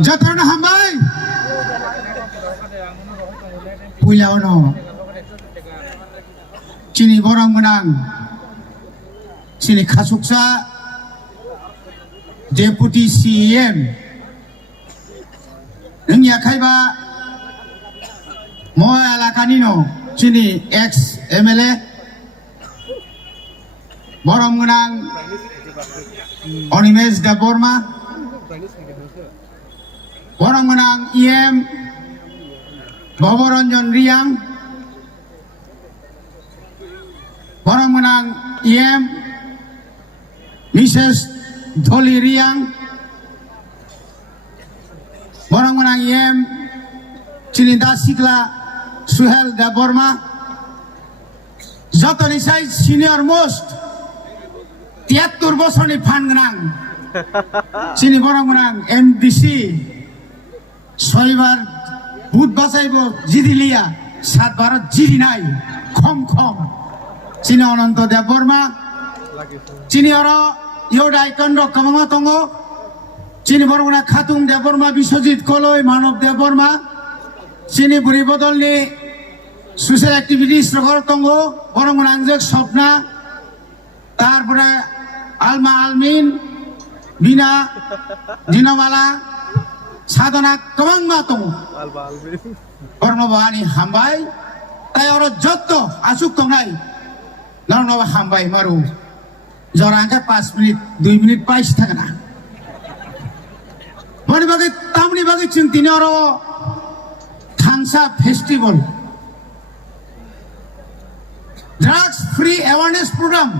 Jatana hambai pulau no sini borong menang sini kasuksa Deputy CM neng yakai ba mo alakanino sini ex MLA borong menang Onimes Daborma borong menang IM Boboronjon Riang borong menang IM Mrs. Dholi Riang borong menang IM Cilinda Sikla Suhel Daborma Jotoni sai senior most 73 বছরনি fun গনাং চিনি borong menang MDC ছয়বার ভূত বাঁচাইব জিদিলিয়া 7 বার জিদি নাই খম চিনি অনন্ত দেববর্মা চিনি or ইউডাই কন্ড কমমা তঙ্গ চিনি borong menang খাতুং Debbarma Biswajit কলই মানব দেববর্মা চিনি বুড়ি বদলনি social activities Rogor তঙ্গ borong menang যে স্বপ্না তারপরে আলমা আলমিন বিনা দিনমালা সাধনা কবাংমা তঙ্গ বর্ণবাহানি হামবাই তাই ওর যত আসুক তংনাই নরনবা হামবাই মারু জরাঙ্কা 5 মিনিট 2 মিনিট পাইস থাকে না মনে বাগে তামনি বাগে চিন্তিনি ওর থানসা festival drugs free awareness programme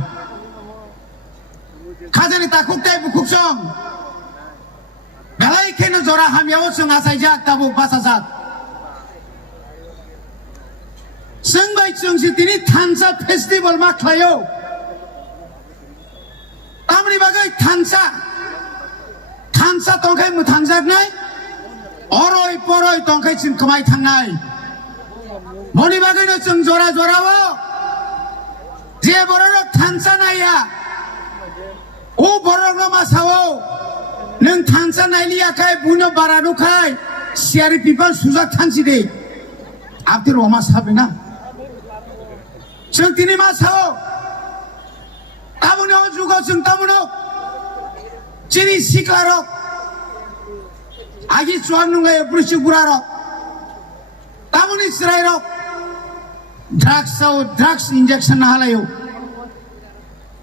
খাজানি তাকুক তাই বুকুক সং বেলাই খেনো জরা হামিয়াও সং আসাই যাক তাবু বাসা যাক সঙ্গাই চংসি তিনি থানসা ফেস্টিভ্যাল মা খায়ো তামনি বাগৈ থানসা তংখাই মু থানজাক নাই অরই পরই তংখাই চিন কমাই থাंनाय মনি বাগৈनो जों जरा जरावो जे बररक थानसा नाया ओ बररक मासावो नों थानसा नायलियाखाय बुनो बारानुखाय सियारि पिपल सुजा थानसि दे आबदिर अमा साबेना जों दिनै मासावो तामुनो जुगाव जों तामुनो चिनि सिख्लारक आगि चुवान नुंगाय ब्रुसि बुरारक तामुनि सिरायरक ड्राग्स इंजेक्शन नालायो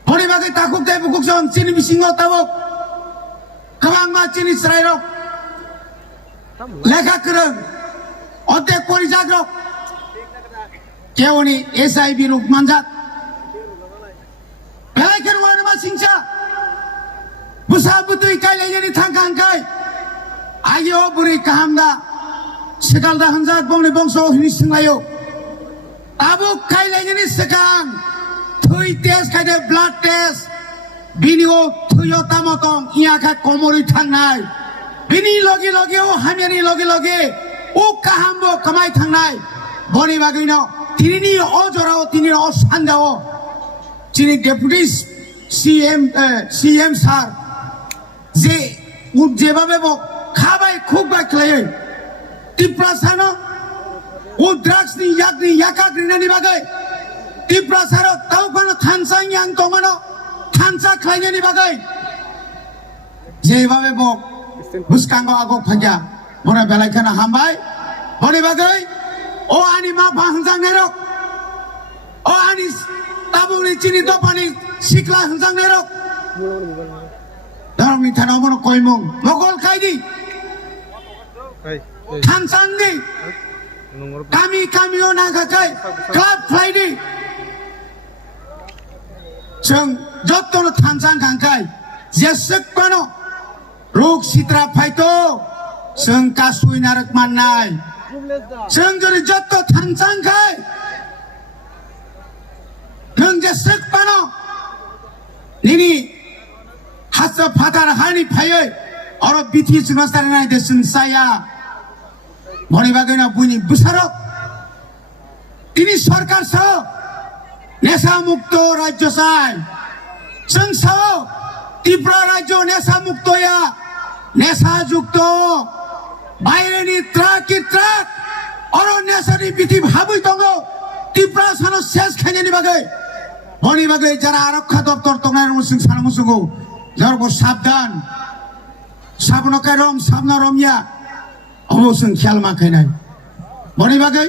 हरि बागै ताकुक ताय बुकुक जों चिनि बिसिङाव ताबक गोबांमा चिनि सिरायरक लेखा गोरों अध्याक परिजाग्रक केवनि SIB रुक मानजाक बेलायखेर वानमा सिंसा बुसा बुतुइ कायलायनि थांखांखाय आयो बुरि काहामदा सेगालदा हनजाक बंनि बंसो हिनि सिंलायो ताबुक कायलायनि सिगां थै टेस्ट खायदे ब्लाड टेस्ट बिनिओ थैयो तामतं इयाखा कमरि थांनाय बिनि लगे लगे ओ हामियानि लगे लगे ओ काहामबो कमाय थांनाय बनि बागैनो तिनिनि अ जराव तिनि अ सानजाव चिनि डेपुटी CM सार जे जेबाबे बो खाबाय खुबाय खलायै तिप्रासानो ओ ड्राग्स नि याका ग्रिनानि बागै तिप्रासारो तावखानो थानसा यां तंगानो थानसा खलायनानि बागै जेबाबे बो बुसकांगो आगो फाजा बना बेलायखाना हामबाय बनि बागै ओ आनि मा बाहंजांनेरो ओ आनि ताबुनि चिनि दपानि सिख्ला हंजांनेरो धरमनि थानाव मनो कयमुं लगल खायदि थानसानदि गामियाव नागाखाय क्लाब फ्लायदि जों जत्तनो थानसां खांखाय जेसेबानो रोग सित्रा फायतो जों कासुइ नारक माननाय जों जरि जत्त थानसांखाय नों जेसेबानो निनि हास फातार हानि फायै अर बिथि सुनासारनाय देसन साया भनि बागैना बुनि बुसारक तिनि सरकार छ नेशा मुक्त राज्य चाय जों छ त्रिपुरा राज्य नेशा मुक्तया নেশাযুক্ত বাইরেনি ট্রাক অর নেশানি বিধি ভাবই দङ ত্রিপুরা সানো শেষ খাইনাयनि বাগै বনি বাগै যারা আরক্ষা দপ্তর তংনাय মুসুं সানো মুসুंगौ জরব সাবধান সাবনকাय রম সাবনা রমিয়া অবসুं খেয়াল মা খাইनाय বনি বাগै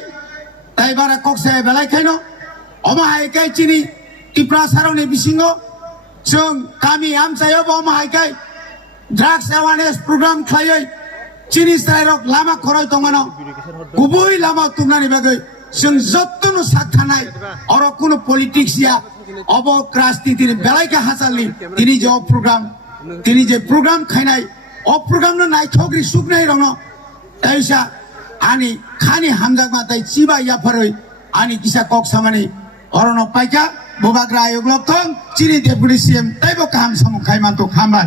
তাই বারা কক্সে বেলাই খাইनो অমাহাইকাই চিনি ত্রিপুরা সারनि बिसिङाव जों गामि आमचायाव अमाहाइकाय ड्राग्स एवारनेस प्रोग्राम खालायै चिनि स्ट्राइक लामा खराय दङनो गुबै लामा तुमनानि बागै जों जत्तनो साथानाय अर कोनो पलिटिक्सया अब राजनीतिनि बेलायका हासालनि तिनि जे प्रोग्राम खायनाय अ प्रोग्रामनो नायथग्रि सुकनाय रङ ताइसा आनि खानि हामजाक माताय चिबा याफारै आनि किसा कक सामानि अरनो पाइका बोबाग्रा आयोग लक्थं चिनि डेपुटी सीएम ताइबो काम सामु खायमानतो खामबाय